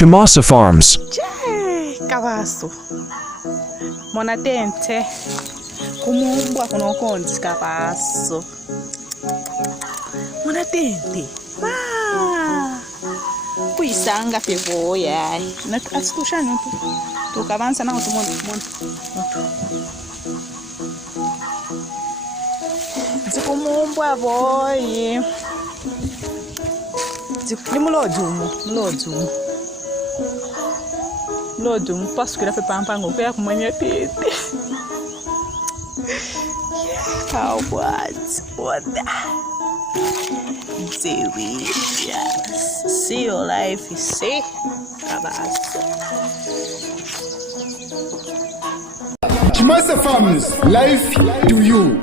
Chimasa Farms. Cabasso. Monatente. Kumumbwa kuno konti cabasso. Monatente. Kuisanga pevoya. Asitushani tu kavansa na utu mundo. Kumumbwa boy. Mlodumo, posso virar para pampango, pega com minha tete. How what? Delicious. See your life, see. Chimasa Farms, life to you.